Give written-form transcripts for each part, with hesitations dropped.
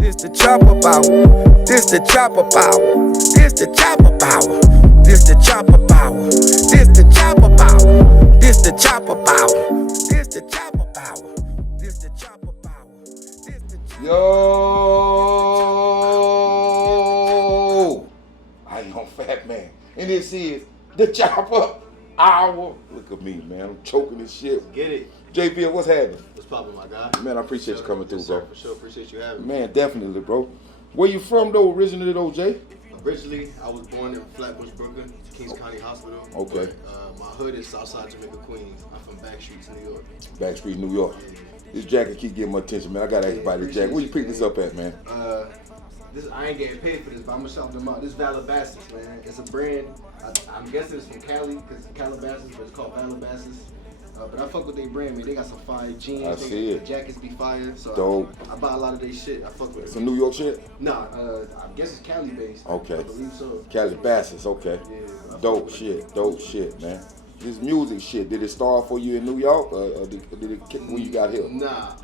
This the chopper power. This the chopper power. This the chopper power. This the chopper power. This the chopper power. This the chopper power. This the chopper power. This the chopper power. This the chopper. Yo, I know Fattman, and this is the chopper hour. Look at me, man. I'm choking this shit. Get it. JVILLE, what's happening? What's poppin', my guy? Man, I appreciate you coming through, bro. For sure, appreciate you having me. Man, definitely, bro. Where you from, though, originally, though, Jay? Originally, I was born in Flatbush, Brooklyn, Kings County Hospital. Okay. But, my hood is Southside Jamaica, Queens. I'm from Backstreets, New York. Backstreet, New York. Yeah. This jacket keep getting my attention, man. I gotta ask about this jacket. Where you pick this up at, man? I ain't getting paid for this, but I'm gonna shout them out. This Calabasas, man. It's a brand. I'm guessing it's from Cali, because it's Calabasas, but it's called Calabasas. But I fuck with their brand, man. They got some fire jeans. I see it. The jackets be fire. So Dope. I buy a lot of their shit. I fuck with it. Some New York shit? Nah, I guess it's Cali based. Okay. I believe so. Calabasas, okay. Yeah, Dope shit, man. This music shit, did it start for you in New York, or did it kick when you got here? Nah,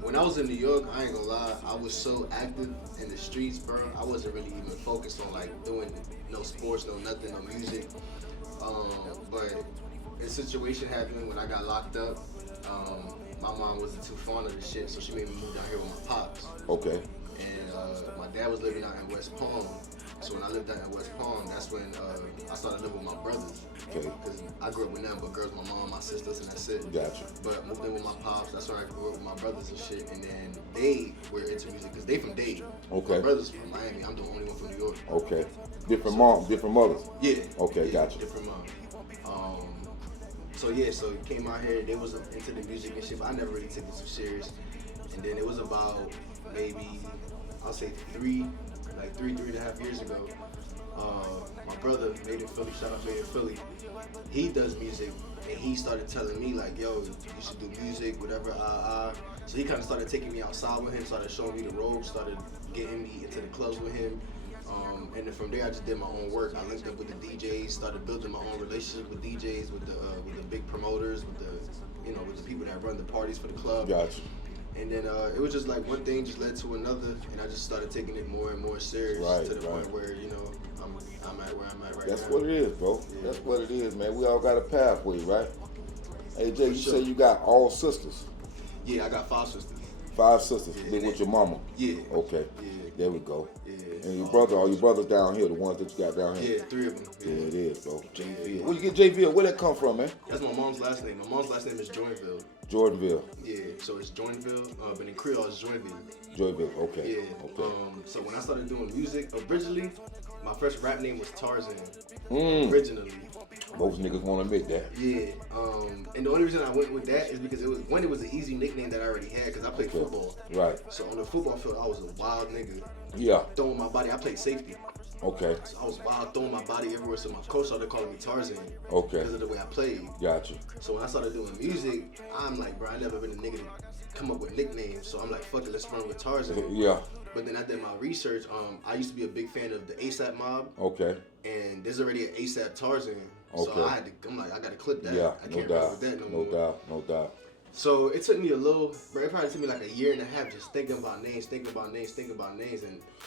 when I was in New York, I ain't gonna lie, I was so active in the streets, bro. I wasn't really even focused on like doing no sports, no nothing, no music. But a situation happened when I got locked up. My mom wasn't too fond of the shit, so she made me move down here with my pops. Okay. And my dad was living out in West Palm. So when I lived out in West Palm, that's when I started living with my brothers. Okay. Because I grew up with them, but girls, my mom, my sisters, and that's it. Gotcha. But moved in with my pops. That's where I grew up with my brothers and shit. And then they were into music because they from Dade. Okay. My brothers from Miami. I'm the only one from New York. Okay. Different moms, different mothers. Yeah. Okay, yeah, gotcha. Different moms. So came out here. They was into the music and shit, but I never really took it too serious. And then it was about maybe I'll say three and a half years ago. My brother, Made in Philly, shout out Made in Philly, he does music, and he started telling me like, yo, you should do music, whatever, So he kind of started taking me outside with him, started showing me the ropes, started getting me into the clubs with him. And then from there, I just did my own work. I linked up with the DJs, started building my own relationship with DJs, with the big promoters, with the people that run the parties for the club. Gotcha. And then it was just like one thing just led to another, and I just started taking it more and more serious to the point where I'm at where I'm at right now. That's what it is, bro. Yeah. That's what it is, man. We all got a pathway, right? Hey, Jay, you sure. say you got all sisters. Yeah, I got 5 sisters. 5 sisters. Yeah, Live with your mama. Yeah. Okay. Yeah. There we go. Yeah. And your brother, all your brothers down here, the ones that you got down here. Yeah, 3 of them. Yeah, it is, bro. JVILLE. Yeah. Where you get JVILLE? Where that come from, man? That's my mom's last name. My mom's last name is Joinville. Jordanville. Yeah, so it's Joinville, but in Creole it's Joinville. Joinville, okay. Yeah. Okay. So when I started doing music, originally, my first rap name was Tarzan. Most Originally. niggas won't admit that. Yeah. And the only reason I went with that is because it was an easy nickname that I already had because I played football. Right. So on the football field, I was a wild nigga. Yeah. Throwing my body. I played safety. Okay. So I was wild, throwing my body everywhere. So my coach started calling me Tarzan. Okay. Because of the way I played. Gotcha. So when I started doing music, I'm like, bro, I never been a nigga to come up with nicknames. So I'm like, fuck it, let's run with Tarzan. Yeah. But then I did my research. I used to be a big fan of the ASAP mob. Okay. And there's already an ASAP Tarzan. Okay. So I'm like, I gotta clip that. Yeah, I can't run with that no more. No doubt. So it took me it probably took me like a year and a half just thinking about names. And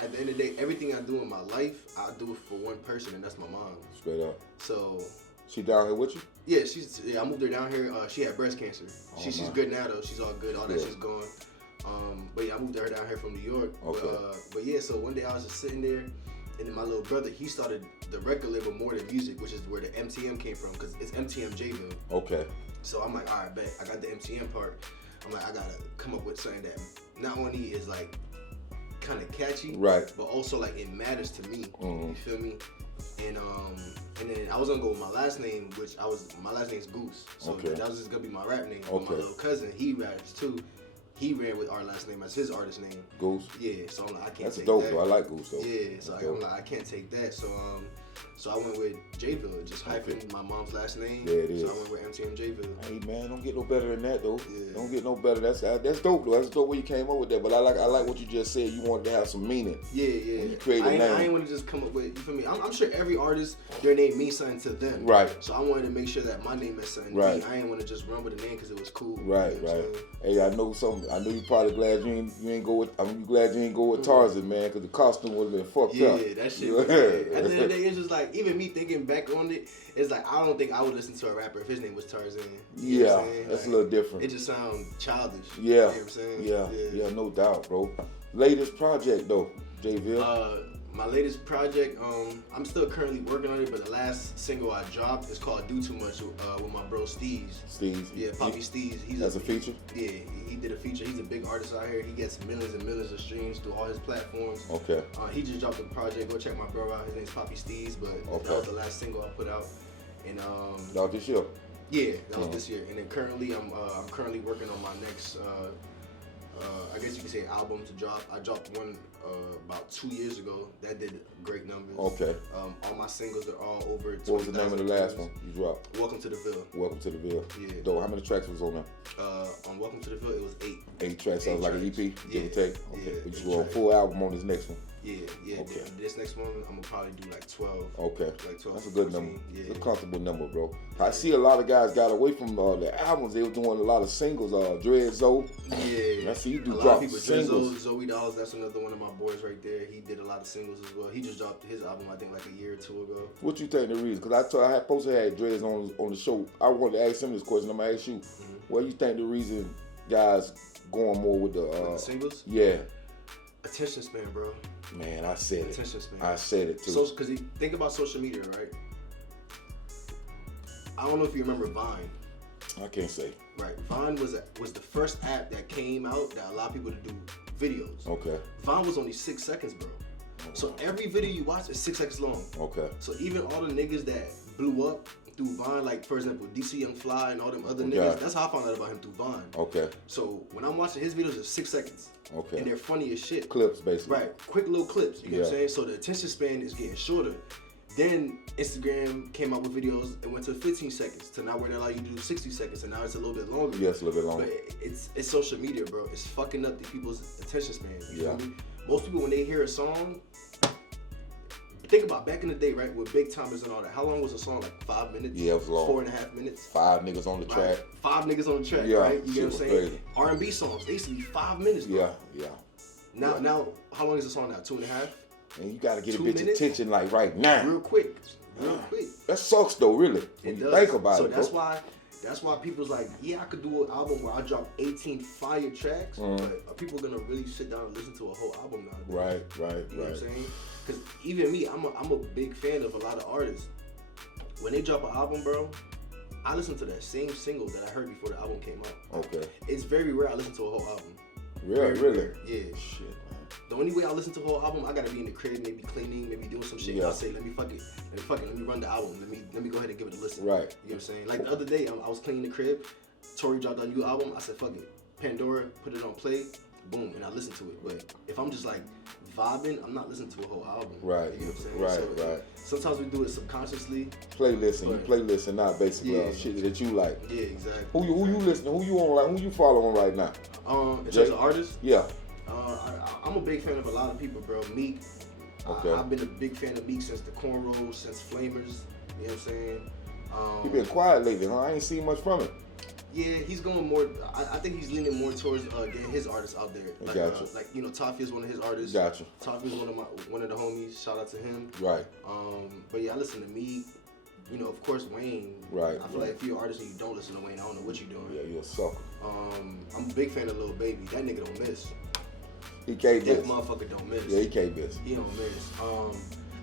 at the end of the day, everything I do in my life, I do it for one person, and that's my mom. Straight up. So She down here with you? yeah, I moved her down here. She had breast cancer. She's good now though. She's all good. All that shit's gone. But yeah, I moved her down here from New York. Okay. But yeah, so one day I was just sitting there, and then my little brother, he started the record label More Than Music, which is where the MTM came from, because it's MTMJVILLE. Okay. So I'm like, all right, bet. I got the MTM part. I'm like, I gotta come up with something that not only is like kind of catchy, right, but also like it matters to me. Mm-hmm. You feel me? And then I was gonna go with my last name, my last name's Goose. So that was just gonna be my rap name. Okay. My little cousin, he raps too. He ran with our last name as his artist name. Goose. Yeah. So I'm like, I can't That's take dope that. though. I like Goose though. Yeah. So I'm like, I can't take that. So So I went with JVILLE, just hyping my mom's last name. Yeah, it is. So I went with MTMJVILLE. Hey man, don't get no better than that though. Yeah. Don't get no better. That's dope though. That's dope where you came up with that. But I like what you just said. You wanted to have some meaning. Yeah, yeah. When you create a name. I ain't want to just come up with, you feel me? I'm sure every artist, their name means something to them. Right. So I wanted to make sure that my name meant something. Right. I ain't want to just run with the name because it was cool. Right, you know what I'm right. saying? Hey, I know you probably glad you ain't go with. I'm glad you ain't go with Tarzan, man, because the costume would have been fucked up. Yeah, that shit was bad. At the end of the day, it's just like, even me thinking back on it, it's like, I don't think I would listen to a rapper if his name was Tarzan. You know what I'm saying? That's like, a little different. It just sounds childish. Yeah, You know what I'm saying? yeah, no doubt, bro. Latest project though, JVILLE. My latest project, I'm still currently working on it, but the last single I dropped is called Do Too Much with my bro Steez. Steez. Yeah, Poppy Steez. That's a feature? Yeah, he did a feature. He's a big artist out here. He gets millions and millions of streams through all his platforms. Okay. He just dropped a project. Go check my bro out. His name's Poppy Steez, but that was the last single I put out. And Out this year? Yeah, that was this year. And then currently, I'm currently working on my next, I guess you could say, album to drop. I dropped one about 2 years ago. That did great numbers. Okay. All my singles are all over 20,000. What was the name of the last one you dropped? Welcome to the Ville. Welcome to the Ville. Yeah. Though, how many tracks was on there? On Welcome to the Ville, it was 8. 8 tracks. Sounds like an EP, give Yeah. or take. Okay. Yeah, We just 8 go a tracks. full album on this next one. Yeah. Okay. This next one, I'm gonna probably do like 12. Okay. Like 12. That's a good 14. number. Yeah. It's a comfortable number, bro. I see a lot of guys got away from the albums. They were doing a lot of singles. Dread Zoe. Yeah. I see you do a lot drop of people. singles. Zoe Dollars, that's another one of my boys right there. He did a lot of singles as well. He just dropped his album, I think, like a year or two ago. What you think the reason? Because I had posted had Dreads on the show. I wanted to ask him this question. I'm gonna ask you. What do you think the reason guys going more with The singles? Yeah. Attention span, bro. Man, I said it. Attention span. I said it too. So, because think about social media, right? I don't know if you remember Vine. I can't say. Right. Vine was the first app that came out that allowed people to do videos. Okay. Vine was only 6 seconds, bro. So every video you watch is 6 seconds long. Okay. So even all the niggas that blew up through Vine, like for example, DC Young Fly and all them other niggas, that's how I found out about him, through Vine. Okay. So when I'm watching his videos, it's 6 seconds. Okay. And they're funny as shit. Clips, basically. Right. Quick little clips. You know what I'm saying? So the attention span is getting shorter. Then Instagram came out with videos and went to 15 seconds to now where they allow you to do 60 seconds, and now it's a little bit longer. Yes, a little bit longer. But it's social media, bro. It's fucking up the people's attention span. You Yeah. feel me? Most people, when they hear a song, think about back in the day, right, with big timers and all that. How long was a song? Like 5 minutes? Yeah, it was long. 4.5 minutes. 5 niggas on the track. Right? 5 niggas on the track, Yeah, right? You shit get what I'm was saying? crazy. R&B songs, they used to be 5 minutes, bro. Yeah. Now, how long is the song now? 2.5? And you gotta get a 2 bitch minutes? attention like right now. Real quick. That sucks though, really. When It you does. think about so it, that's bro. why people's like, yeah, I could do an album where I drop 18 fire tracks, but are people gonna really sit down and listen to a whole album now? Right. You know what I'm saying? Because even me, I'm a big fan of a lot of artists. When they drop an album, bro, I listen to that same single that I heard before the album came out. Okay. It's very rare I listen to a whole album. Really? Rare. Yeah. Shit, man. The only way I listen to a whole album, I gotta be in the crib, maybe cleaning, maybe doing some shit. Yeah. I'll say, let me run the album. Let me go ahead and give it a listen. Right. You know what I'm saying? Like the other day, I was cleaning the crib. Tory dropped a new album. I said, fuck it. Pandora, put it on play, boom, and I listened to it. But if I'm just like vibing, I'm not listening to a whole album. Right. You know what I'm saying? Right. Sometimes we do it subconsciously. Playlist and you Right. playlist and not basically Yeah. shit that you like. Yeah, exactly. Who you listening? Who you on? Like who you following right now? In terms of artists, Yeah. I'm a big fan of a lot of people, bro. Meek. Okay. I've been a big fan of Meek since the Cornrows, since Flamers. You know what I'm saying? He been quiet lately, huh? I ain't seen much from him. Yeah, he's going more. I think he's leaning more towards getting his artists out there. Like, Gotcha. Like Toffee is one of his artists. Gotcha. Toffee is one of the homies. Shout out to him. Right. But yeah, I listen to Meek. You know, of course, Wayne. Right. I feel like if you're an artist and you don't listen to Wayne, I don't know what you're doing. Yeah, you a sucker. I'm a big fan of Lil Baby. That nigga don't miss. He can't That miss. motherfucker don't miss. Yeah, he can't miss. He don't miss.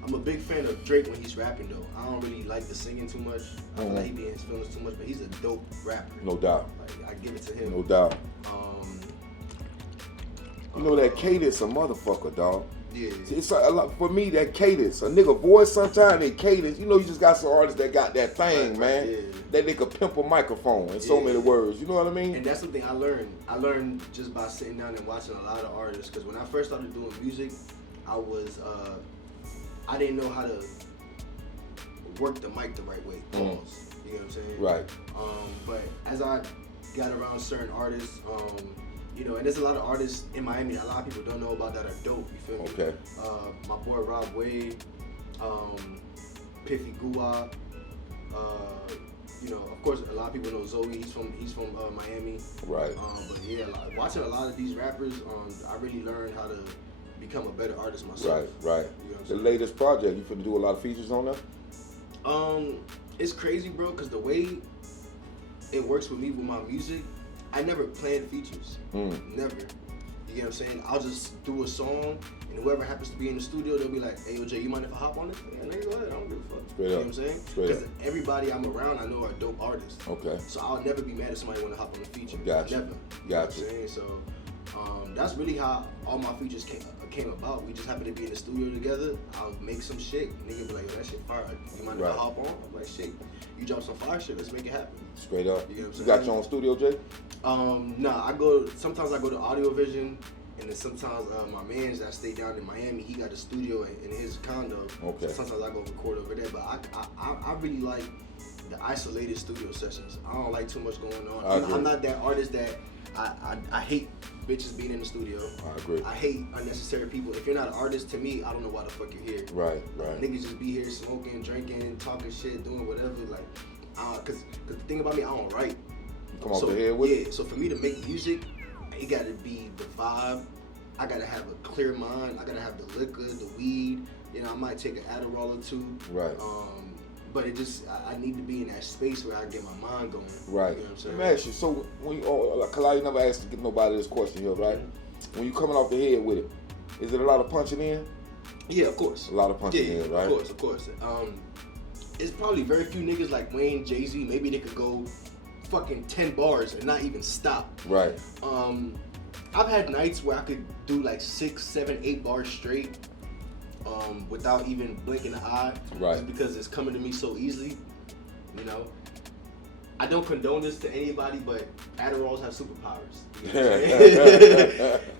I'm a big fan of Drake when he's rapping though. I don't really like the singing too much. I feel like he be in his feelings too much, but he's a dope rapper. No doubt. Like I give it to him. No doubt. You know that cadence a motherfucker, dog. Yeah. It's a lot for me. That cadence, a nigga voice sometimes and cadence. You know, you just got some artists that got that thing, Right, man. yeah. That they could pimp a microphone in so many words. You know what I mean? And that's something I learned. I learned just by sitting down and watching a lot of artists. Because when I first started doing music, I didn't know how to work the mic the right way. Pause. You know what I'm saying? Right. But as I got around certain artists, you know, and there's a lot of artists in Miami that a lot of people don't know about that are dope. You feel me? Okay. My boy Rob Wade, Piffy Gua. You know, of course, a lot of people know Zoe. He's from Miami. Right. But yeah, like, watching a lot of these rappers, I really learned how to become a better artist myself. Right. You know what I'm The saying? latest project, you finna do a lot of features on that? It's crazy, bro, because the way it works with me with my music, I never plan features. Never. You get what I'm saying? I'll just do a song, and whoever happens to be in the studio, they'll be like, "Hey, OJ, you mind if I hop on it?" Yeah, nigga, go ahead. I don't give a fuck. Straight You know up. what I'm saying? Straight Because up. everybody I'm around, I know are dope artists. Okay. So I'll never be mad if somebody want to hop on the feature. Gotcha. Never. You know what Gotcha. I'm saying? So that's really how all my features came about. We just happened to be in the studio together. I'll make some shit. Nigga be like, "Yo, that shit fire. You mind if Right. I hop on?" I'm like, "Shit, you drop some fire shit. Let's make it happen." Straight up. You know what I'm You got saying? your own studio, Jay? Nah, sometimes I go to Audio Vision, and then sometimes my man's that stay down in Miami, he got a studio in his condo. Okay. So sometimes I go record over there, but I really like the isolated studio sessions. I don't like too much going on. I agree. I'm not that artist that I hate bitches being in the studio. I agree. I hate unnecessary people. If you're not an artist, to me, I don't know why the fuck you're here. Right. Niggas just be here smoking, drinking, talking shit, doing whatever. Like, cause the thing about me, I don't write. You come off the head with it? Yeah, so for me to make music, it gotta be the vibe. I gotta have a clear mind. I gotta have the liquor, the weed. You know, I might take an Adderall or two. Right. But it just, I need to be in that space where I get my mind going. Right. You know what I'm saying? Let me ask you, so when you, cause I never asked to get nobody this question here, right? When you coming off the head with it, is it a lot of punching in? Yeah, of course. A lot of punching in, right? Of course. It's probably very few niggas like Wayne, Jay-Z, maybe they could go fucking 10 bars and not even stop. Right. I've had nights where I could do like 6, 7, 8 bars straight without even blinking an eye. Right. Just because it's coming to me so easily, you know. I don't condone this to anybody, but Adderalls have superpowers. You know what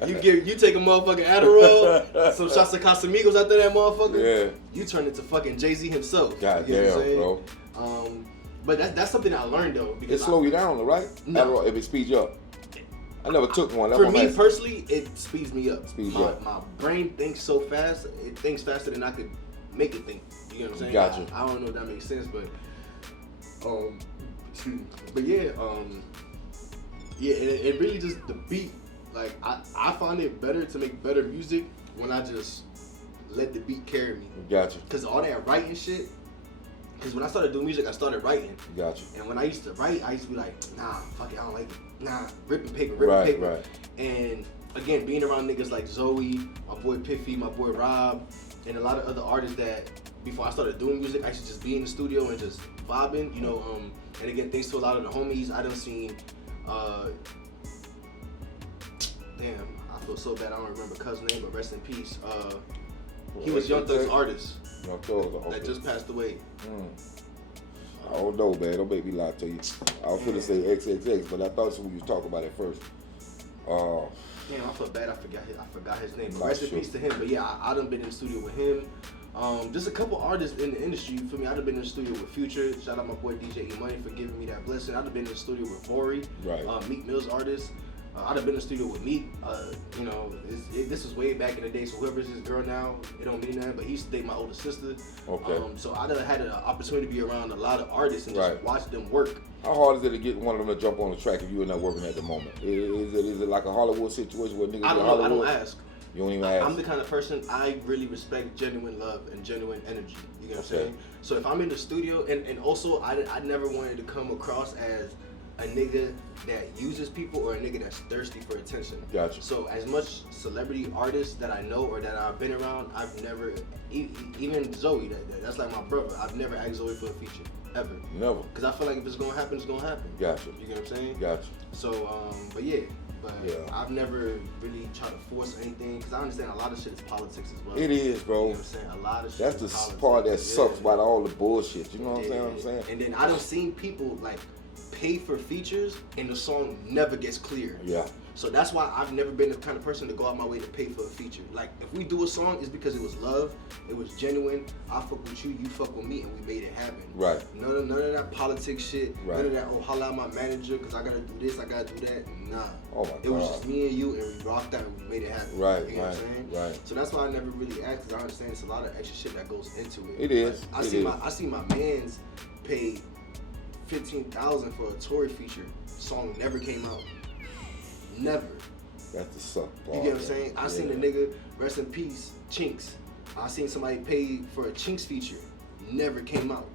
I'm saying? you take a motherfucking Adderall, some shots of Casamigos after that motherfucker, Yeah. you turn into fucking Jay-Z himself. God You know what I'm damn, saying? bro. But that's something I learned though. It Because slow you down, though, right? No. Adderall, if it speeds you up. I never took one. That's for what me I'm asking. personally, it speeds me up. Speeds you up. My brain thinks so fast, it thinks faster than I could make it think. You know what I'm saying? Gotcha. I don't know if that makes sense, but excuse me. But yeah, it really just the beat. Like I find it better to make better music when I just let the beat carry me. Gotcha. Cause all that writing shit. Cause when I started doing music, I started writing. Gotcha. And when I used to write, I used to be like, nah, fuck it, I don't like it. Nah, ripping paper. Right. And again, being around niggas like Zoe, my boy Piffy, my boy Rob, and a lot of other artists that before I started doing music, I used to just be in the studio and just vibing, you know. And again, thanks to a lot of the homies, I done seen. Damn, I feel so bad. I don't remember Cuz name, but rest in peace. He was Young Thug's artist Young Thug, okay. that just passed away. I don't know, man. Don't make me lie to you. I was gonna say XXX, but I thought that's what we was talking about at first. Damn, I feel bad. I forgot his name. But Not rest in sure. peace to him. But yeah, I done been in the studio with him. Just a couple artists in the industry. For me, I done been in the studio with Future. Shout out my boy DJ E Money for giving me that blessing. I done been in the studio with Vori, Right. Meek Mill's artist. I done been in the studio with Meek. You know, this was way back in the day. So whoever's his girl now, it don't mean nothing. But he used to date my older sister. Okay. So I done had an opportunity to be around a lot of artists and just Right. watch them work. How hard is it to get one of them to jump on the track if you're not working at the moment? Is it like a Hollywood situation where niggas I in don't know. I Hollywood? don't ask. You don't even ask. I'm the kind of person, I really respect genuine love and genuine energy. You know what I'm Okay. saying? So if I'm in the studio, and also I never wanted to come across as a nigga that uses people or a nigga that's thirsty for attention. Gotcha. So as much celebrity artists that I know or that I've been around, I've never, even Zoe, that's like my brother, I've never asked Zoe for a feature, ever. Never. Because I feel like if it's gonna happen, it's gonna happen. Gotcha. You get what I'm saying? Gotcha. So, but yeah. But Yeah. I've never really tried to force anything because I understand a lot of shit is politics as well. It is, bro. You know what I'm saying? A lot of shit That's the is politics. part that sucks Yeah. about all the bullshit. You know what Yeah. I'm saying? And then I done seen people like pay for features and the song never gets clear. Yeah. So that's why I've never been the kind of person to go out my way to pay for a feature. Like, if we do a song, it's because it was love, it was genuine. I fuck with you, you fuck with me, and we made it happen. Right. None of that politics shit. Right. None of that, oh, holla at my manager because I gotta do this, I gotta do that. Nah. Oh my God. It was just me and you, and we rocked out and we made it happen. Right, you know right, what I'm saying? right. So that's why I never really asked, because I understand it's a lot of extra shit that goes into it. It is. Like, I see my man's paid $15,000 for a Tory feature. Song never came out. Never. That's the suck. You get what I'm saying? I seen a nigga, rest in peace, Chinks. I seen somebody pay for a Chinks feature. Never came out.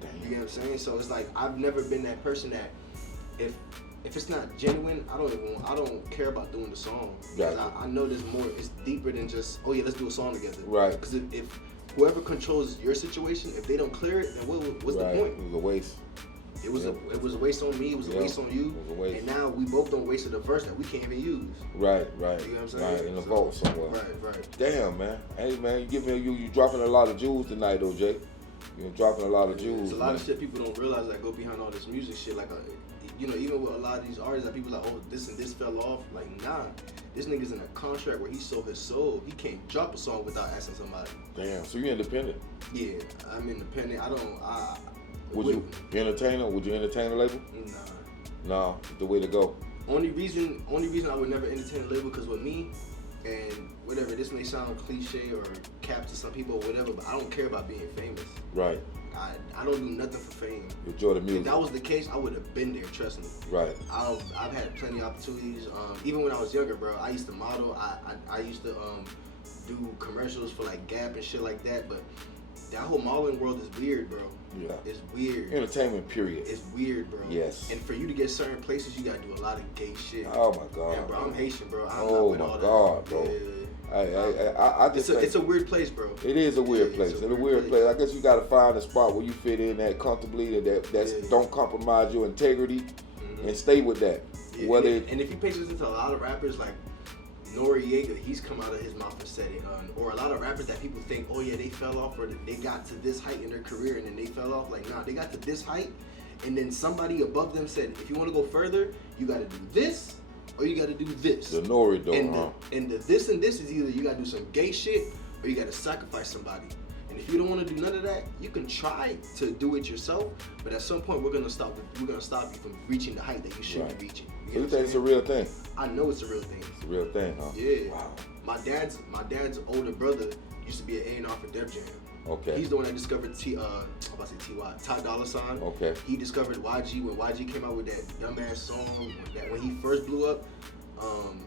Damn. You get what I'm saying? So it's like, I've never been that person that if it's not genuine, I don't care about doing the song. Because I know there's more, it's deeper than just, oh yeah, let's do a song together. Right. Because if whoever controls your situation, if they don't clear it, then what's the point? It was a waste. It was a waste on me, it was a waste on you. It was a waste. And now we both don't waste the verse that we can't even use. Right. You know what I'm saying? Right, in the vault somewhere. Right. Damn, man. Hey, man, you dropping a lot of jewels tonight, though, Jay. You're dropping a lot of jewels. There's a lot of shit people don't realize that go behind all this music shit. Like, even with a lot of these artists that people like, oh, this and this fell off. Like, nah. This nigga's in a contract where he sold his soul. He can't drop a song without asking somebody. Damn, so you're independent? Yeah, I'm independent. Would you entertain a label? Nah, it's the way to go. Only reason I would never entertain a label, because with me, and whatever, this may sound cliche or cap to some people or whatever, but I don't care about being famous. Right. I don't do nothing for fame. Enjoy the music. If that was the case, I would have been there, trust me. Right. I've had plenty of opportunities. Even when I was younger, bro, I used to model. I used to do commercials for like Gap and shit like that, but that whole modeling world is weird, bro. Yeah. It's weird. Entertainment, period. It's weird, bro. Yes. And for you to get certain places, you gotta do a lot of gay shit. Oh my God. Yeah, bro, I'm Haitian, bro. I'm Oh not with my all God, that. bro. Yeah. I just it's a weird place, bro. It is a weird place. It's a weird place. I guess you got to find a spot where you fit in that comfortably, that don't compromise your integrity, and stay with that. Yeah, and if you pay attention to a lot of rappers like Noriega, he's come out of his mouth and said it. Or a lot of rappers that people think, oh yeah, they fell off, or they got to this height in their career and then they fell off. Like, nah, they got to this height, and then somebody above them said, if you want to go further, you got to do this, or you got to do this. The Nori though, and the this and this is either you got to do some gay shit, or you got to sacrifice somebody. And if you don't want to do none of that, you can try to do it yourself, but at some point we're gonna stop you from reaching the height that you should be reaching. So you think it's a real thing? I know it's a real thing. It's a real thing, huh? Yeah. Wow. My dad's older brother used to be an A&R for Def Jam. Okay. He's the one that discovered Ty Dolla $ign. Okay. He discovered YG when YG came out with that dumbass song when he first blew up.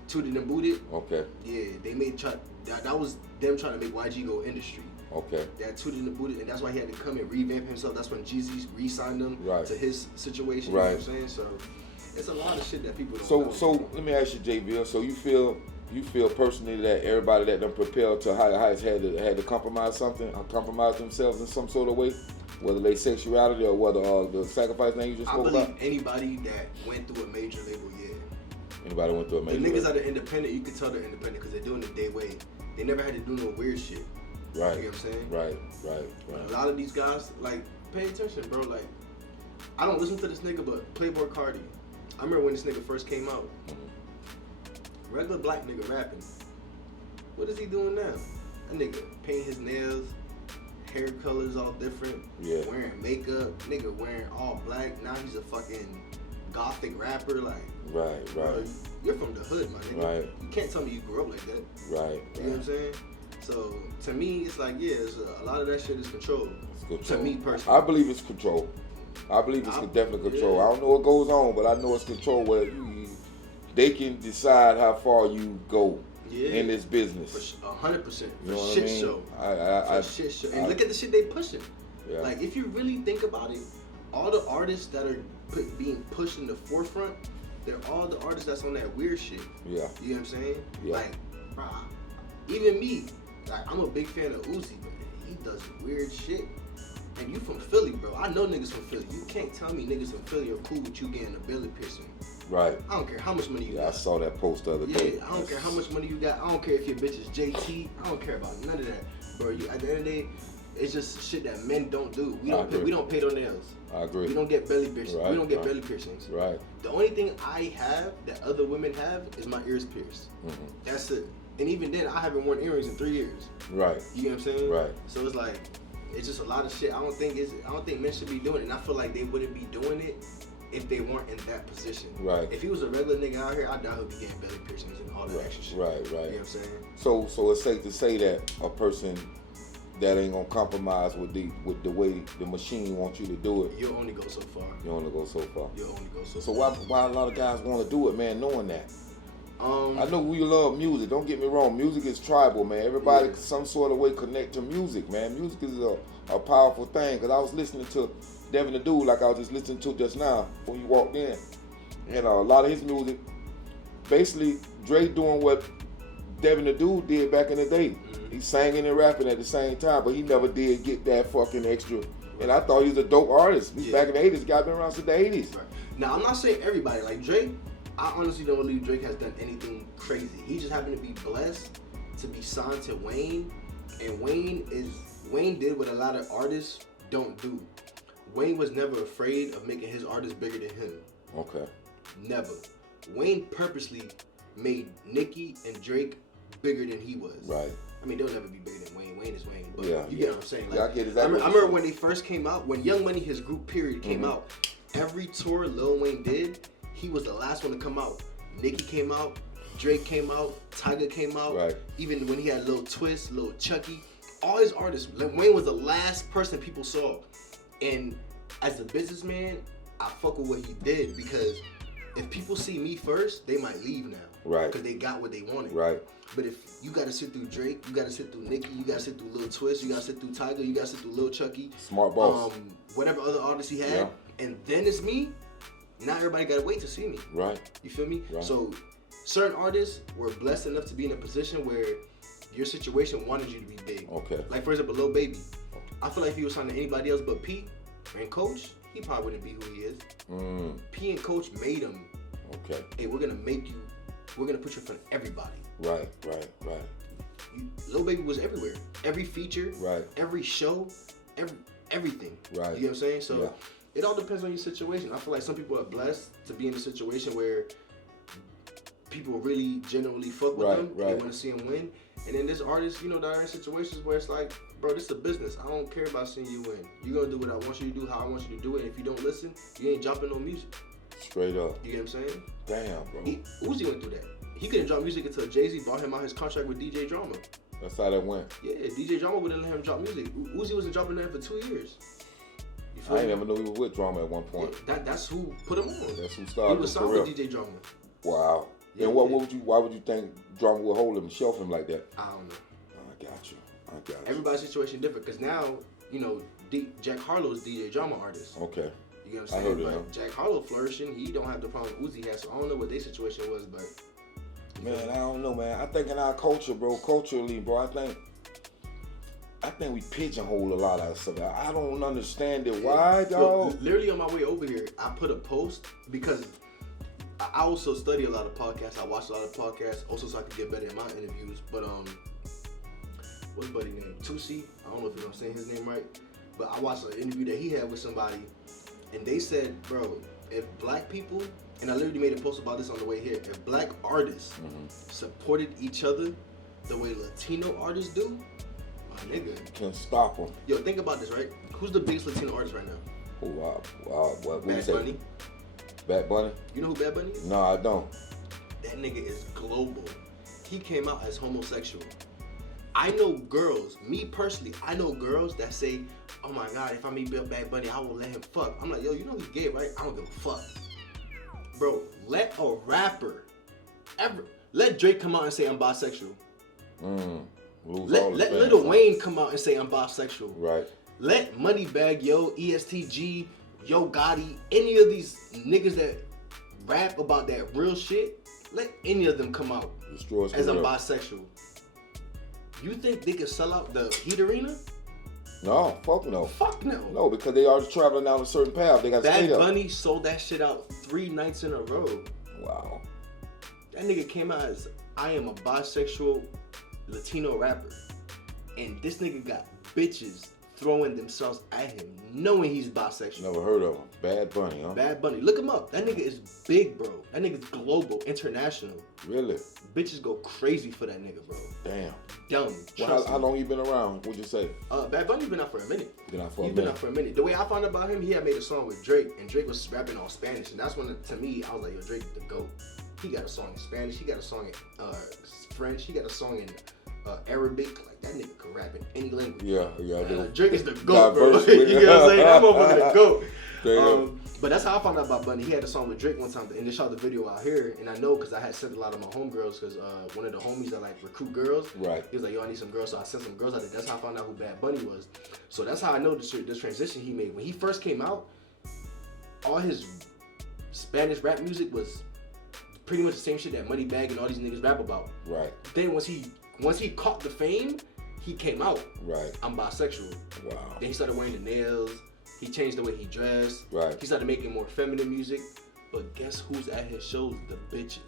Tooted and Booted. Okay. Yeah, they made that was them trying to make YG go industry. Okay. That Tooted and Booted, and that's why he had to come and revamp himself. That's when Jeezy re-signed him to his situation. Right. You know what I'm saying? So it's a lot of shit that people don't know. So let me ask you, JVille. So you feel personally that everybody that done propelled to higher heights had to compromise something, compromise themselves in some sort of way, whether they sexuality or whether the sacrifice thing you just spoke about? I believe anybody that went through a major label, yeah. Anybody went through a major label? The niggas label? that are independent, you can tell they're independent because they're doing it their way. They never had to do no weird shit. Right. You know what I'm saying? Right. A lot of these guys, like, pay attention, bro. Like, I don't listen to this nigga, but Playboy Cardi. I remember when this nigga first came out. Regular black nigga rapping. What is he doing now? That nigga painting his nails, hair colors all different, wearing makeup, nigga wearing all black. Now he's a fucking gothic rapper. Like, right. Bro, you're from the hood, my nigga. Right. You can't tell me you grew up like that. Right. You know what I'm saying? So to me, it's like, it's a lot of that shit is control. To me personally, I believe it's control. I believe it's definitely control. I don't know what goes on, but I know it's control where they can decide how far you go in this business. 100%. You know for what shit I mean? show. Shit show. And look at the shit they pushing. Yeah. Like, if you really think about it, all the artists that are being pushed in the forefront, they're all the artists that's on that weird shit. Yeah. You know what I'm saying? Yeah. Like, bro, even me, like, I'm a big fan of Uzi, but he does weird shit. And you from Philly, bro. I know niggas from Philly. You can't tell me niggas from Philly are cool with you getting a belly piercing. Right. I don't care how much money you got. I saw that post the other day. I don't care how much money you got. I don't care if your bitch is JT. I don't care about none of that. Bro, at the end of the day, It's just shit that men don't do. We don't paint our nails. I agree. We don't get belly piercings. Right, We don't get right. belly piercings. Right. The only thing I have that other women have is my ears pierced. Mm-hmm. That's it. And even then, I haven't worn earrings in 3 years. Right. You know what I'm saying? Right. So it's like, it's just a lot of shit. I don't think men should be doing it. And I feel like they wouldn't be doing it if they weren't in that position. Right. If he was a regular nigga out here, I doubt he'd be getting belly piercings and all that extra shit. Right. You know what I'm saying? So it's safe to say that a person that ain't gonna compromise with the way the machine wants you to do it. You'll only go so far. You'll only go so far. You'll only go so So far. why a lot of guys want to do it, man, knowing that? I know we love music. Don't get me wrong. Music is tribal, man. Everybody some sort of way connect to music, man. Music is a powerful thing. Cause I was listening to Devin the Dude, like I was just listening to just now when you walked in, and a lot of his music, basically Dre doing what Devin the Dude did back in the day. He's singing and rapping at the same time, but he never did get that fucking extra. And I thought he was a dope artist. He's back in the 80s. The guy been around since the 80s. Right. Now, I'm not saying everybody. Like Drake, I honestly don't believe Drake has done anything crazy. He just happened to be blessed to be signed to Wayne. And Wayne did what a lot of artists don't do. Wayne was never afraid of making his artists bigger than him. Okay. Never. Wayne purposely made Nicki and Drake bigger than he was. Right. I mean, they'll never be bigger than Wayne. Wayne is Wayne. But Yeah, you get what I'm saying? Like, I get exactly I what you're remember saying. when they first came out, when Young Money, his group period, came out, every tour Lil Wayne did, he was the last one to come out. Nicki came out, Drake came out, Tyga came out. Right. Even when he had Lil Twist, Lil Chucky, all his artists, Wayne was the last person people saw. And as a businessman, I fuck with what he did because if people see me first, they might leave now. Right. Because they got what they wanted. Right. But if you gotta sit through Drake, you gotta sit through Nicki, you gotta sit through Lil Twist, you gotta sit through Tyga, you gotta sit through Lil Chucky. Smart boss. Whatever other artists he had, and then it's me, not everybody gotta wait to see me. Right. You feel me? Right. So certain artists were blessed enough to be in a position where your situation wanted you to be big. Okay. Like for example, Lil Baby. I feel like if he was signed to anybody else but P and Coach, he probably wouldn't be who he is. P and Coach made him. Okay. Hey, we're gonna put you in front of everybody. Right. Lil Baby was everywhere. Every feature, Right. every show, everything. Right. You know what I'm saying? So Yeah. it all depends on your situation. I feel like some people are blessed to be in a situation where people really genuinely fuck with Right, them and right. they want to see them win. And then there's artists, that are in situations where it's like, bro, this is a business. I don't care about seeing you win. You're going to do what I want you to do, how I want you to do it. And if you don't listen, you ain't dropping no music. Straight up. You get what I'm saying? Damn, bro. Uzi went through that. He couldn't drop music until Jay-Z bought him out his contract with DJ Drama. That's how that went. Yeah, DJ Drama wouldn't let him drop music. Uzi wasn't dropping that for 2 years. You feel I ain't me? never knew he was with Drama at one point. Yeah, that's who put him on. That's who He started was his signed career. with DJ Drama. Wow. Yeah, And yeah. why would you think Drama would hold him, shelf him like that? I don't know. I got you. Everybody's situation different because now, Jack Harlow's DJ Drama artist. Okay. You know what I I'm heard saying? it, But Jack Harlow flourishing, he don't have the problem Uzi has. So I don't know what their situation was, but Man, I don't know, man. I think in our culture, bro, culturally, bro, I think we pigeonhole a lot of stuff. I don't understand it. Why, Yo, dog? literally on my way over here, I put a post because I also study a lot of podcasts. I watch a lot of podcasts also so I can get better in my interviews. But what's buddy name? Tusi. I don't know if I'm saying his name right, but I watched an interview that he had with somebody, and they said, bro, if black people, and I literally made a post about this on the way here, if black artists supported each other the way Latino artists do, my nigga. Can't stop him. Yo, think about this, right? Who's the biggest Latino artist right now? Oh, wow. What you Bad say? Bunny. Bad Bunny? You know who Bad Bunny is? No, I don't. That nigga is global. He came out as homosexual. I know girls, me personally, I know girls that say, oh my God, if I meet Bad Bunny, I will let him fuck. I'm like, yo, you know he's gay, right? I don't give a fuck. Bro, let a rapper let Drake come out and say I'm bisexual. Let Lil Wayne come out and say I'm bisexual. Right. Let Moneybagg, Yo, ESTG, Yo Gotti, any of these niggas that rap about that real shit, let any of them come out Destroy his as I'm career. bisexual. You think they can sell out the Heat Arena? No, fuck no. Fuck no. No, because they already traveling down a certain path. They got to stay Bad there. Bunny sold that shit out 3 nights in a row. Wow. That nigga came out as, I am a bisexual Latino rapper. And this nigga got bitches throwing themselves at him, knowing he's bisexual. Never heard of him. Bad Bunny, huh? Bad Bunny. Look him up. That nigga is big, bro. That nigga's global, international. Really? Bitches go crazy for that nigga, bro. Damn. Dumb. Well, how long you been around? What'd you say? Bad Bunny's been out for a minute. Been out for a He's been out for a minute. The way I found out about him, he had made a song with Drake, and Drake was rapping all Spanish, and that's when, to me, I was like, yo, Drake the GOAT. He got a song in Spanish. He got a song in French. He got a song in Arabic. Like, that nigga can rap in any language. Yeah. Drake is the GOAT, bro. You know what I'm saying? That motherfucker the GOAT. But that's how I found out about Bunny. He had a song with Drake one time, and they shot the video out here. And I know because I had sent a lot of my homegirls, because one of the homies that like recruit girls, right? He was like, yo, I need some girls, so I sent some girls out there. That's how I found out who Bad Bunny was. So that's how I know this transition he made. When he first came out, all his Spanish rap music was pretty much the same shit that Moneybagg and all these niggas rap about. Right. Then once he caught the fame, he came out. Right. I'm bisexual. Wow. Then he started wearing the nails. He changed the way he dressed. Right. He started making more feminine music. But guess who's at his shows? The bitches.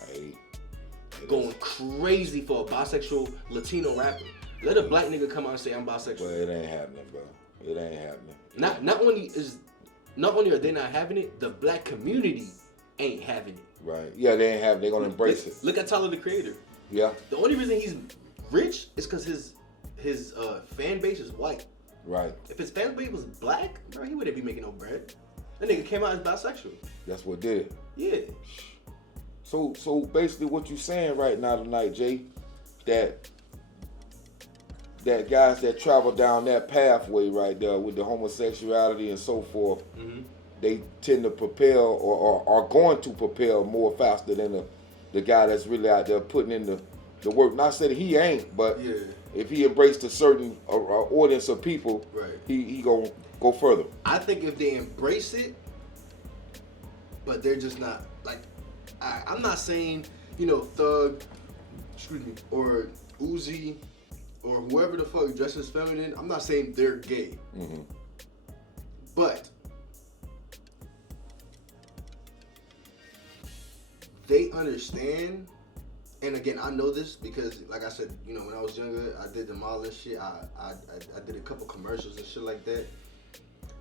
Right. Going crazy for a bisexual Latino rapper. Let a black nigga come out and say I'm bisexual. Well, it ain't happening, bro. It ain't happening. Not only are they not having it, the black community ain't having it. Right. Yeah, they ain't having. They're gonna embrace it. Look at Tyler the Creator. Yeah. The only reason he's rich is because his fan base is white. Right. If his fan base was black, bro, he wouldn't be making no bread. That nigga came out as bisexual. That's what did it. Yeah. So basically, what you saying right now tonight, Jay, that guys that travel down that pathway right there with the homosexuality and so forth, they tend to propel or are going to propel more faster than the guy that's really out there putting in the work. Not saying he ain't, but if he embraced a certain audience of people, right, he gonna go further. I think if they embrace it, but they're just not like. I'm not saying Thug, or Uzi, or whoever the fuck dresses feminine. I'm not saying they're gay, but they understand. And again, I know this because, like I said, when I was younger, I did the modeling shit. I did a couple commercials and shit like that.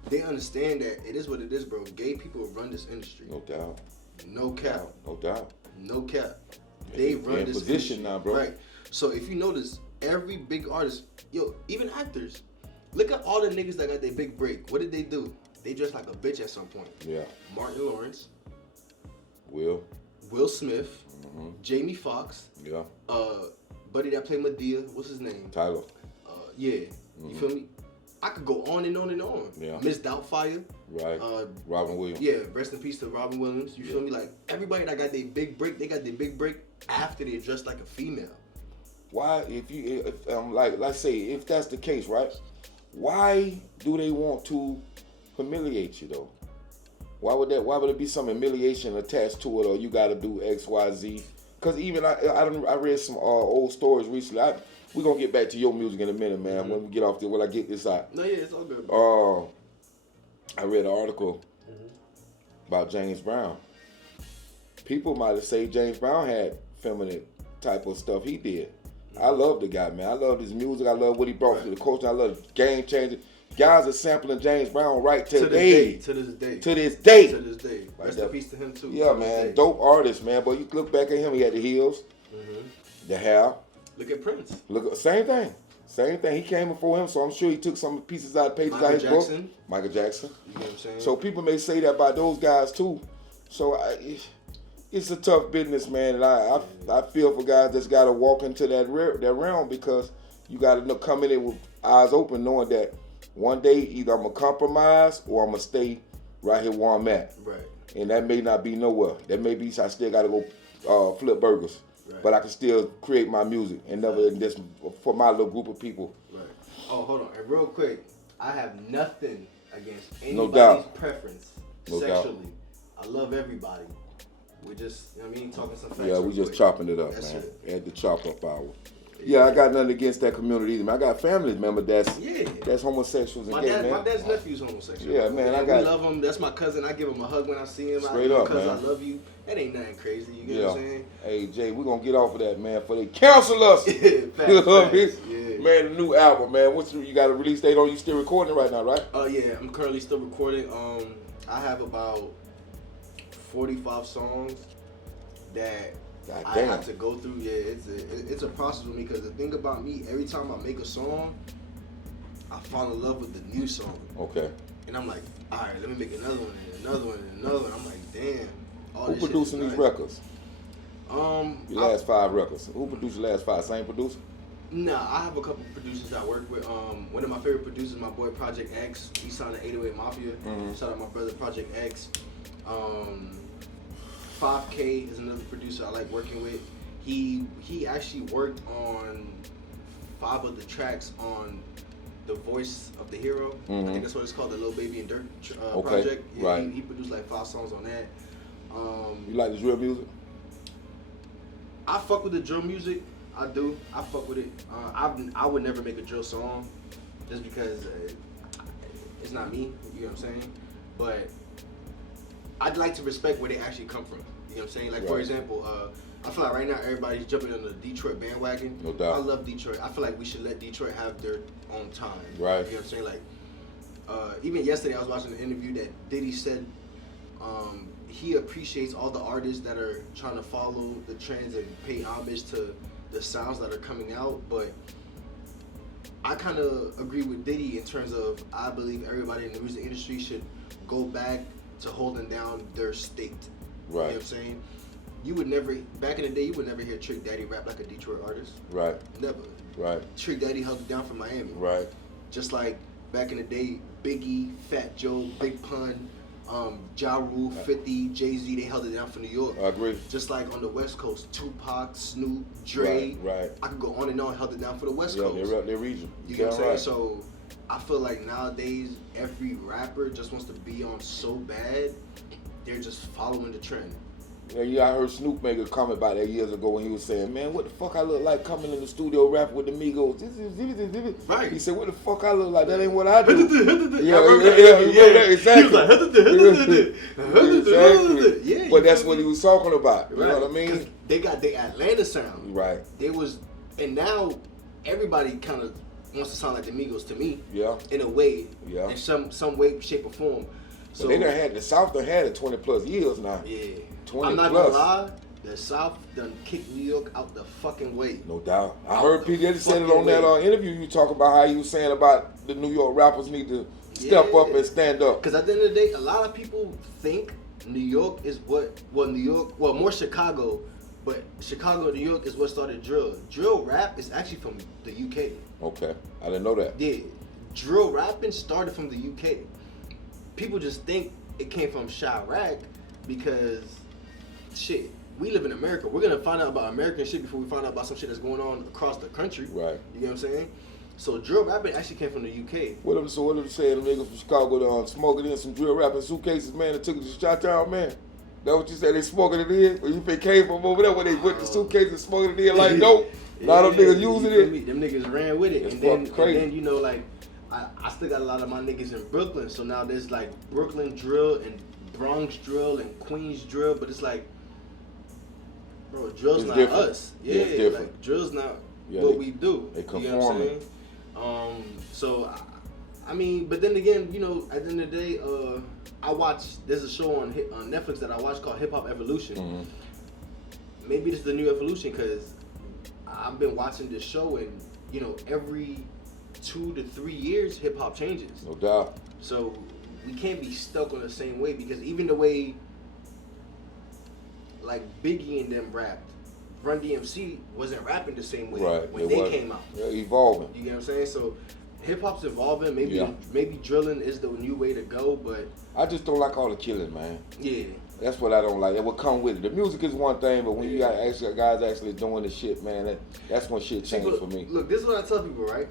They understand that it is what it is, bro. Gay people run this industry. No doubt. No cap. No doubt. No cap. They run this position industry now, bro. Right. So if you notice, every big artist, even actors, look at all the niggas that got their big break. What did they do? They dressed like a bitch at some point. Yeah. Martin Lawrence. Will Smith. Jamie Foxx. Yeah. Buddy that played Medea. What's his name? Tyler. Yeah. You feel me? I could go on and on and on. Yeah. Miss Doubtfire. Right. Robin Williams. Yeah. Rest in peace to Robin Williams. You feel me? Like everybody that got their big break, they got their big break after they dressed like a female. Why, let's say if that's the case, right? Why do they want to humiliate you though? Why would it be some humiliation attached to it, or you got to do X, Y, Z? Because even I read some old stories recently. We're gonna get back to your music in a minute, man. When we get off there, when I get this out. No, yeah, it's all good. Bro. I read an article about James Brown. People might have said James Brown had feminine type of stuff he did. I love the guy, man. I love his music. I love what he brought to the culture. I love Game Changer. Guys are sampling James Brown right today. To this day. Like Rest in peace to him too. Yeah, man. Dope artist, man. But you look back at him, he had the heels, the hair. Look at Prince. Same thing. He came before him, so I'm sure he took some pages out of his book. Michael Jackson. You know what I'm saying? So people may say that about those guys too. So it's a tough business, man. And I feel for guys that's got to walk into that realm, because you got to come in with eyes open, knowing that one day either I'm going to compromise or I'm going to stay right here where I'm at. Right. And that may not be nowhere. That may be I still got to go flip burgers. Right. But I can still create my music and never just for my little group of people. Right. Oh, hold on. And real quick, I have nothing against anybody's preference sexually. I love everybody. We just, talking some facts. Yeah, we just chopping it up, that's man. At the chop up hour. Yeah, I got nothing against that community either, man. I got family members that's homosexuals and gay, man. My dad's nephew's homosexual. Yeah, man. We love him. That's my cousin. I give him a hug when I see him. Straight up, man. I love you. That ain't nothing crazy. You get what I'm saying? Hey, Jay, we're going to get off of that, man, for they counsel us. Facts. Yeah. Man, the new album, man. You got a release date on? You still recording right now, right? Yeah, I'm currently still recording. I have about 45 songs that I have to go through. Yeah, it's a process with me because the thing about me, every time I make a song, I fall in love with the new song. Okay. And I'm like, all right, let me make another one and another one and another one. I'm like, damn. Who producing these records? Your last 5 records. Who produced your last 5? Same producer? Nah, I have a couple producers I work with. One of my favorite producers, my boy Project X. He signed to 808 Mafia. Shout out my brother Project X. 5K is another producer I like working with. He actually worked on 5 of the tracks on The Voice of the Hero. I think that's what it's called, the Lil Baby and Durk project. Yeah, right. He produced like 5 songs on that. You like the drill music? I fuck with the drill music. I do. I fuck with it. I would never make a drill song just because it's not me. You know what I'm saying? But I'd like to respect where they actually come from. You know what I'm saying? Like, for example, I feel like right now everybody's jumping on the Detroit bandwagon. No doubt. I love Detroit. I feel like we should let Detroit have their own time. Right. You know what I'm saying? Like, even yesterday I was watching an interview that Diddy said he appreciates all the artists that are trying to follow the trends and pay homage to the sounds that are coming out, but I kind of agree with Diddy in terms of I believe everybody in the music industry should go back to holding down their state. Right. You know what I'm saying? You would never, back in the day, you would never hear Trick Daddy rap like a Detroit artist. Right. Never. Right. Trick Daddy held it down from Miami. Right. Just like back in the day, Biggie, Fat Joe, Big Pun, Ja Rule, 50, Jay-Z, they held it down for New York. I agree. Just like on the West Coast, Tupac, Snoop, Dre. Right. I could go on and on, held it down for the West Yeah, Coast. their region. You get what I'm saying? So I feel like nowadays every rapper just wants to be on so bad, they're just following the trend. Yeah, I heard Snoop make a comment about that years ago when he was saying, man, what the fuck I look like coming in the studio rapping with the Migos? Right. He said, what the fuck I look like? That ain't what I do. Yeah, Exactly. Exactly. Yeah, but that's what he was talking about. You know what I mean? They got their Atlanta sound. Right. And now everybody kind of wants to sound like the Migos to me. Yeah. In a way. Yeah. In some way, shape, or form. So they done had the South done had it 20 plus years now. Yeah. 20 I'm not plus. gonna lie, the South done kicked New York out the fucking way. No doubt. I heard P. Diddy said it on that interview you talk about how he was saying about the New York rappers need to step up and stand up. Because at the end of the day, a lot of people think New York is more Chicago, but Chicago and New York is what started drill. Drill rap is actually from the UK. Okay, I didn't know that. Yeah, drill rapping started from the UK. People just think it came from Chirac because, shit, we live in America. We're going to find out about American shit before we find out about some shit that's going on across the country. Right. You know what I'm saying? So drill rapping actually came from the UK. What if they saying the niggas from Chicago smoking in some drill rapping suitcases, man, and took it to Chi-Town, man? That what you said? They smoking it in? Or you think came from over there when they put the suitcase and smoking it in like dope? A lot of niggas using it. Them niggas ran with it. It's And then crazy. you know, like, I still got a lot of my niggas in Brooklyn. So now there's like Brooklyn drill and Bronx drill and Queens drill. But it's like, bro, drill's not different. us. Yeah, Yeah, it's different. like drill's not what we do. They You know what I'm saying? So, I mean, but then again, you know, at the end of the day, there's a show on Netflix that I watch called Hip Hop Evolution. Mm-hmm. Maybe this is the new evolution because I've been watching this show and, you know, every 2 to 3 years, hip hop changes. No doubt. So we can't be stuck on the same way because even the way, like Biggie and them rapped, Run DMC wasn't rapping the same way when they came out. Yeah, evolving. You get what I'm saying? So hip hop's evolving. Maybe drilling is the new way to go, but I just don't like all the killing, man. Yeah. That's what I don't like. It will come with it. The music is one thing, but when you got guys actually doing the shit, man, that's when shit changes for me. Look, this is what I tell people, right?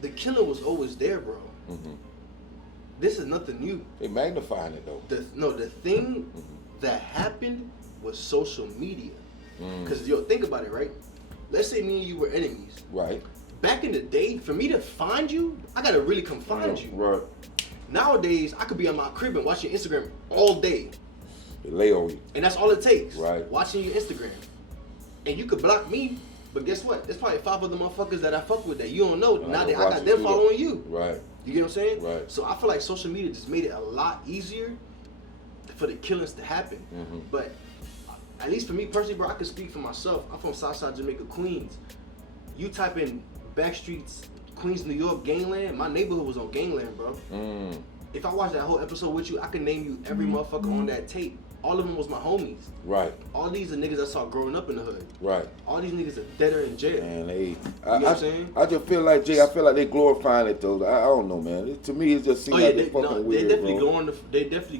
The killing was always there, bro. Mm-hmm. This is nothing new. They magnifying it though. The thing that happened was social media. Because think about it, right? Let's say me and you were enemies. Right. Back in the day, for me to find you, I gotta really come find you. Right. Nowadays, I could be on my crib and watching Instagram all day. They lay on you. And that's all it takes. Right. Watching your Instagram. And you could block me, But guess what? There's probably 5 other motherfuckers that I fuck with that you don't know. Now that I got you them do following that. you. Right. You get what I'm saying? Right. So I feel like social media just made it a lot easier for the killings to happen. Mm-hmm. But at least for me personally, bro, I can speak for myself. I'm from Southside Jamaica, Queens. You type in Backstreets, Queens, New York, Gangland, my neighborhood was on Gangland, bro. Mm. If I watched that whole episode with you, I can name you every motherfucker on that tape. All of them was my homies. Right. All these are niggas I saw growing up in the hood. Right. All these niggas are dead or in jail. Man, they, You know what I'm saying? I just feel like Jay. I feel like they glorifying it though. I don't know, man. To me, it just seems like they fucking weird, they definitely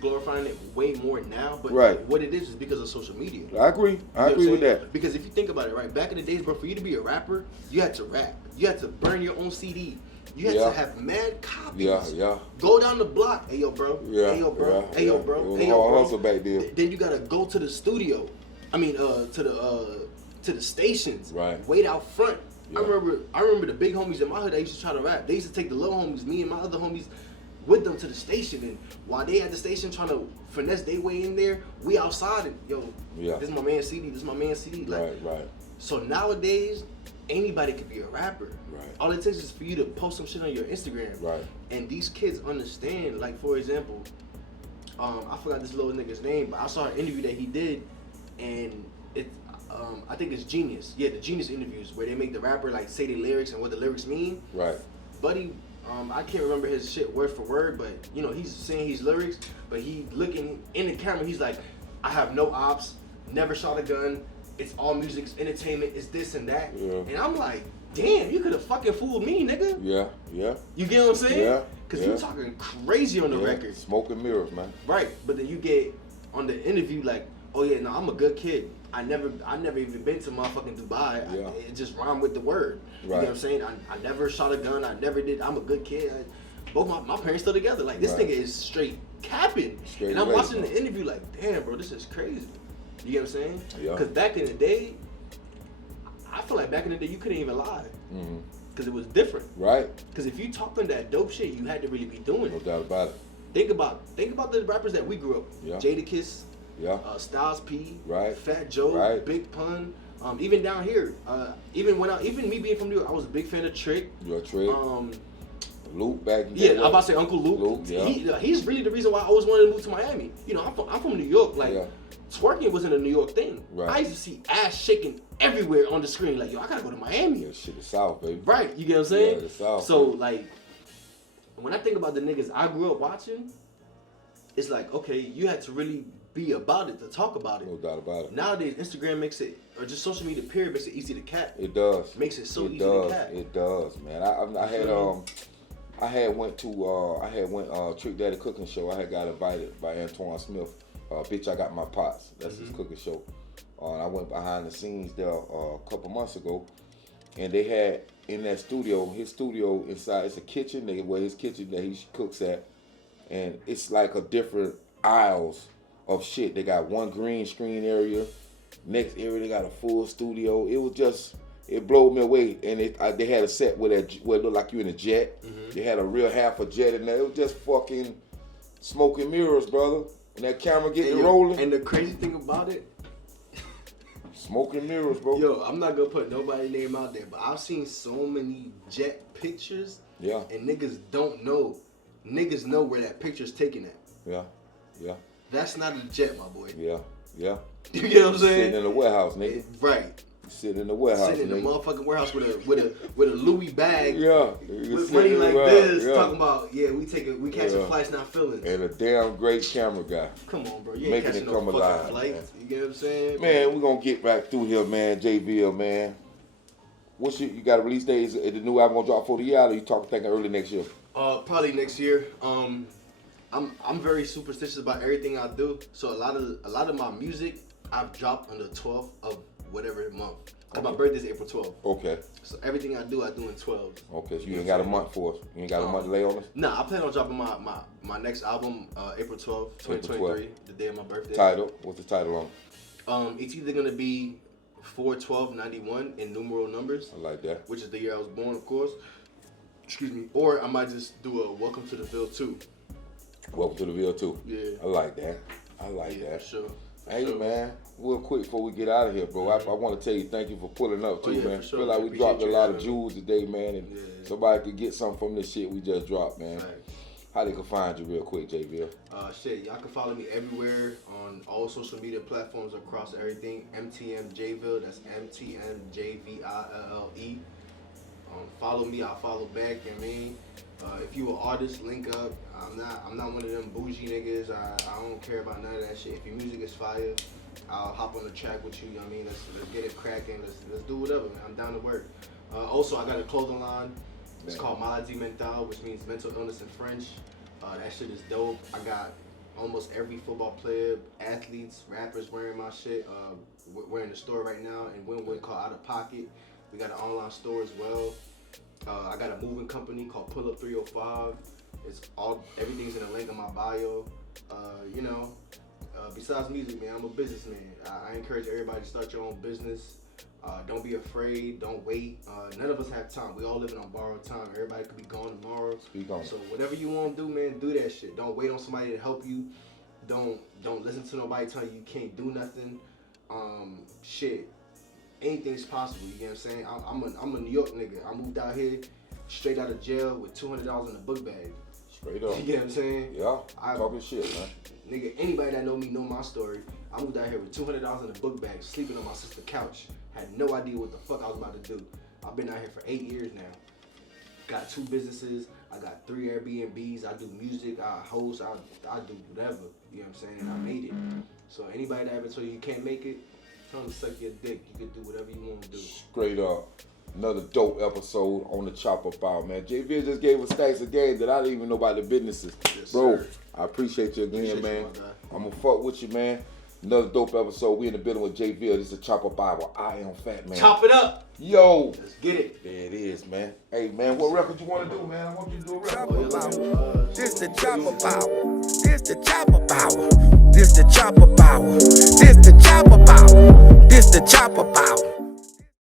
glorifying it way more now. But Right. what it is because of social media. I agree. I agree with that. Because if you think about it, right, back in the days, bro, for you to be a rapper, you had to rap. You had to burn your own CD. You had to have mad copies. Yeah. Go down the block. Hey, yo, bro. Yeah. Hey, yo, bro. Yeah. Hey, yo, Yeah. bro. It was Hey, a yo, hard bro. hustle back then. Then you gotta go to the studio. I mean, to the stations. Right. Wait out front. Yeah. I remember the big homies in my hood that used to try to rap. They used to take the little homies, me and my other homies, with them to the station. And while they at the station trying to finesse their way in there, we outside and yo, this is my man's CD. This is my man's CD. Like, Right. So nowadays, anybody could be a rapper. Right. All it takes is for you to post some shit on your Instagram. Right. And these kids understand. Like, for example, I forgot this little nigga's name, but I saw an interview that he did, and I think it's Genius. Yeah, the Genius interviews where they make the rapper like say the lyrics and what the lyrics mean. Right. Buddy, I can't remember his shit word for word, but you know he's saying his lyrics, but he looking in the camera. He's like, I have no ops, never shot a gun. It's all music, it's entertainment, it's this and that. Yeah. And I'm like, damn, you could have fucking fooled me, nigga. Yeah. You get what I'm saying? Yeah. Because you talking crazy on the record. Smoke and mirrors, man. Right, but then you get on the interview like, oh yeah, no, I'm a good kid. I never even been to motherfucking Dubai. Yeah. It just rhymed with the word. You know what I'm saying? I never shot a gun. I never did. I'm a good kid. Both my parents still together. Like, this nigga is straight capping. And I'm watching the interview like, damn, bro, this is crazy. You get what I'm saying? Yeah. Because back in the day, I feel like back in the day, you couldn't even lie. Mm-hmm. Because it was different. Right. Because if you talking that dope shit, you had to really be doing No it. doubt about it. Think about the rappers that we grew up. Yeah. Jadakiss, Yeah. Styles P, Right. Fat Joe, Right. Big Pun. Even down here, even me being from New York, I was a big fan of Trick. Your trick. Luke back in the Yeah, day. I'm about to say Uncle Luke. He's really the reason why I always wanted to move to Miami. You know, I'm from New York. Like, twerking wasn't a New York thing. Right. I used to see ass shaking everywhere on the screen. Like, yo, I gotta go to Miami. That shit is South, baby. Right, you get what I'm saying? Yeah, the South. So, baby. like, when I think about the niggas I grew up watching, it's like, okay, you had to really be about it to talk about it. No doubt about it. Nowadays, Instagram makes it, or just social media period, makes it easy to cap. It does. Makes it so easy to cap. It does, man. I had went Trick Daddy cooking show. I had got invited by Antoine Smith. Bitch, I got my pots. That's his cooking show. And I went behind the scenes there a couple months ago, and they had in that studio, his studio inside. It's a kitchen. Where his kitchen that he cooks at, and it's like a different aisles of shit. They got one green screen area. Next area they got a full studio. It was just. It blew me away, and they had a set where it looked like you in a jet. Mm-hmm. They had a real half a jet in there. It was just fucking smoke and mirrors, brother. And that camera getting rolling. And the crazy thing about it, smoke and mirrors, bro. Yo, I'm not gonna put nobody's name out there, but I've seen so many jet pictures. Yeah. And niggas don't know. Niggas know where that picture's taken at. Yeah. That's not a jet, my boy. Yeah. You get what I'm saying? Sitting in the warehouse, nigga. Right. Sitting in the warehouse. Sitting in the motherfucking warehouse with a Louis bag. Yeah. With money like this, talking about we catching flights, not feelings. And a damn great camera guy. Come on, bro. You ain't catching no fucking flights. You get what I'm saying? Man, we're gonna get back through here, man. JVille, man. You got a release date? Is the new album gonna drop for the year, or you thinking early next year? Probably next year. I'm very superstitious about everything I do. So a lot of my music I've dropped on the 12th of whatever month. Cause my birthday's April 12th. Okay. So everything I do in 12. Okay, so you ain't got a month for us. You ain't got a month delay on us? Nah, I plan on dropping my next album April 12th, 2023, the day of my birthday. Title? What's the title on? It's either gonna be 4/12/91 in numeral numbers. I like that. Which is the year I was born, of course. Excuse me. Or I might just do a Welcome to the Ville 2. Welcome to the Ville 2. Yeah. I like that. I like that. For sure. Hey, sure. man, real quick before we get out of here, bro, I want to tell you thank you for pulling up, too, yeah, man. for sure, Feel like man. we dropped a Appreciate lot you of having me. jewels today, man, and somebody could get something from this shit we just dropped, man. Right. How they can find you real quick, JVille? Y'all can follow me everywhere on all social media platforms across everything. MTMJVILLE, that's MTMJVILLE. Follow me, I'll follow back. I mean, if you an artist, link up. I'm not one of them bougie niggas. I don't care about none of that shit. If your music is fire, I'll hop on the track with you. You know what I mean? Let's get it cracking. Let's do whatever, man. I'm down to work. Also, I got a clothing line. It's called MTMJVILLE, which means mental illness in French. That shit is dope. I got almost every football player, athletes, rappers wearing my shit. We're in the store right now in Wynwood called Out of Pocket. We got an online store as well. I got a moving company called Pull Up 305. Everything's in the link in my bio. Besides music, man, I'm a businessman. I encourage everybody to start your own business. Don't be afraid. Don't wait. None of us have time. We all living on borrowed time. Everybody could be gone tomorrow. So whatever you want to do, man, do that shit. Don't wait on somebody to help you. Don't listen to nobody tell you can't do nothing. Shit. Anything's possible. You get what I'm saying? I'm a New York nigga. I moved out here straight out of jail with $200 in a book bag. Straight up. You get what I'm saying? Yeah. Talking shit, man. Nigga, anybody that know me know my story. I moved out here with $200 in a book bag, sleeping on my sister's couch. Had no idea what the fuck I was about to do. I've been out here for 8 years now. Got 2 businesses. I got 3 Airbnbs. I do music. I host. I do whatever. You know what I'm saying? And I made it. So anybody that ever told you can't make it, tell them to suck your dick. You can do whatever you want to do. Straight up. Another dope episode on the Chop Up Out, man. JVille just gave us stacks of game that I didn't even know about the businesses. Yes, bro, sir. I appreciate you again, Appreciate man. you, my guy. I'm going to fuck with you, man. Another dope episode. We in the building with JVille. This is a Chop Up Bible. I am Fattman. Chop it up. Yo. Let's get it. There it is, man. Hey, man, what record you want to do, man? I want you to do a record. This the chopper power. This the chopper power. This the chopper power. This the chopper power. This the chopper power.